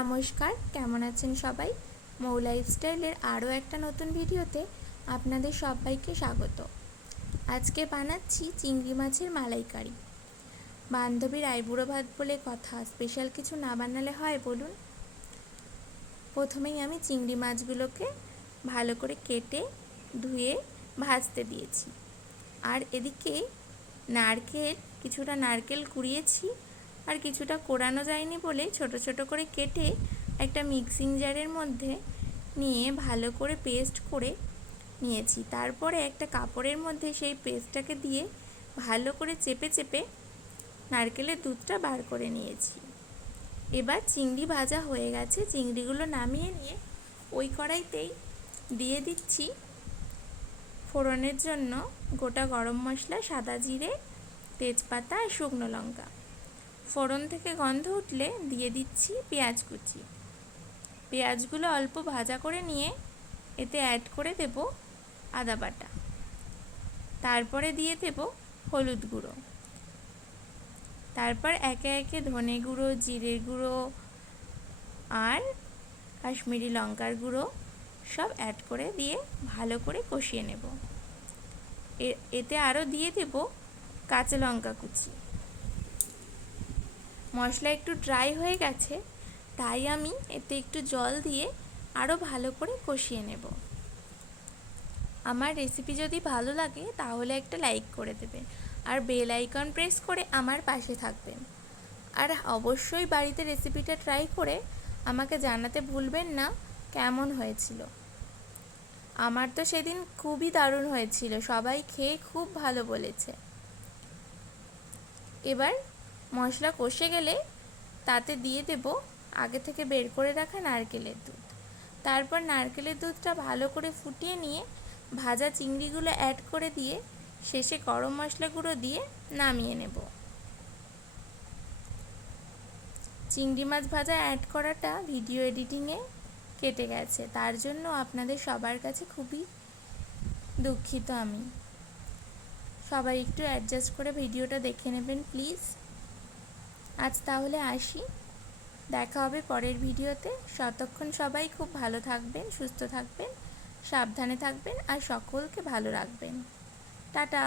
নমস্কার, কেমন আছেন সবাই? মৌ লাইফস্টাইলের আরও একটা নতুন ভিডিওতে আপনাদের সবাইকে স্বাগত। আজকে বানাচ্ছি চিংড়ি মাছের মালাইকারি। বান্ধবীর আইবুড়ো ভাত বলে কথা, স্পেশাল কিছু না বানালে হয় বলুন? প্রথমেই আমি চিংড়ি মাছগুলোকে ভালো করে কেটে ধুয়ে ভাজতে দিয়েছি। আর এদিকে কিছুটা নারকেল কুড়িয়েছি, আর কিছুটা কোরানো যায়নি বলে ছোট ছোট করে কেটে একটা মিক্সিং জারের মধ্যে নিয়ে ভালো করে পেস্ট করে নিয়েছি। তারপরে একটা কাপড়ের মধ্যে সেই পেস্টটাকে দিয়ে ভালো করে চেপে চেপে নারকেলের দুধটা বার করে নিয়েছি। এবার চিংড়ি ভাজা হয়ে গেছে, চিংড়িগুলো নামিয়ে নিয়ে ওই কড়াইতেই দিয়ে দিচ্ছি ফোড়নের জন্য গোটা গরম মশলা, সাদা জিরে, তেজপাতা আর শুকনো লঙ্কা। ফোড়ন থেকে গন্ধ উঠলে দিয়ে দিচ্ছি পেঁয়াজ কুচি। পেঁয়াজগুলো অল্প ভাজা করে নিয়ে এতে অ্যাড করে দেব আদা বাটা। তারপরে দিয়ে দেব হলুদ গুঁড়ো। তারপর একে একে ধনে গুঁড়ো, জিরের গুঁড়ো আর কাশ্মীরি লঙ্কার গুঁড়ো সব অ্যাড করে দিয়ে ভালো করে কষিয়ে নেব। এতে আরও দিয়ে দেব কাঁচা লঙ্কা কুচি। মশলা একটু ড্রাই হয়ে গেছে, তাই আমি এতে একটু জল দিয়ে আরও ভালো করে কষিয়ে নেব। আমার রেসিপি যদি ভালো লাগে তাহলে একটা লাইক করে দেবেন আর বেল আইকন প্রেস করে আমার পাশে থাকবেন। আর অবশ্যই বাড়িতে রেসিপিটা ট্রাই করে আমাকে জানাতে ভুলবেন না কেমন হয়েছিল। আমার তো সেদিন খুবই দারুণ হয়েছিল, সবাই খেয়ে খুব ভালো বলেছে। এবার মশলা কষে গেলে তাতে দিয়ে দেব আগে থেকে বের করে রাখা নারকেলের দুধ। তারপর নারকেলের দুধটা ভালো করে ফুটিয়ে নিয়ে ভাজা চিংড়িগুলো অ্যাড করে দিয়ে শেষে গরম মশলা গুঁড়ো দিয়ে নামিয়ে নেব। চিংড়ি মাছ ভাজা অ্যাড করাটা ভিডিও এডিটিংয়ে কেটে গেছে, তার জন্য আপনাদের সবার কাছে খুবই দুঃখিত আমি। সবাই একটু অ্যাডজাস্ট করে ভিডিওটা দেখে নেবেন প্লিজ। আজ তাহলে আসি, দেখা হবে পরের ভিডিওতে। ততক্ষণ সবাই খুব ভালো থাকবেন, সুস্থ থাকবেন, সাবধানে থাকবেন আর সকলকে ভালো রাখবেন। টাটা।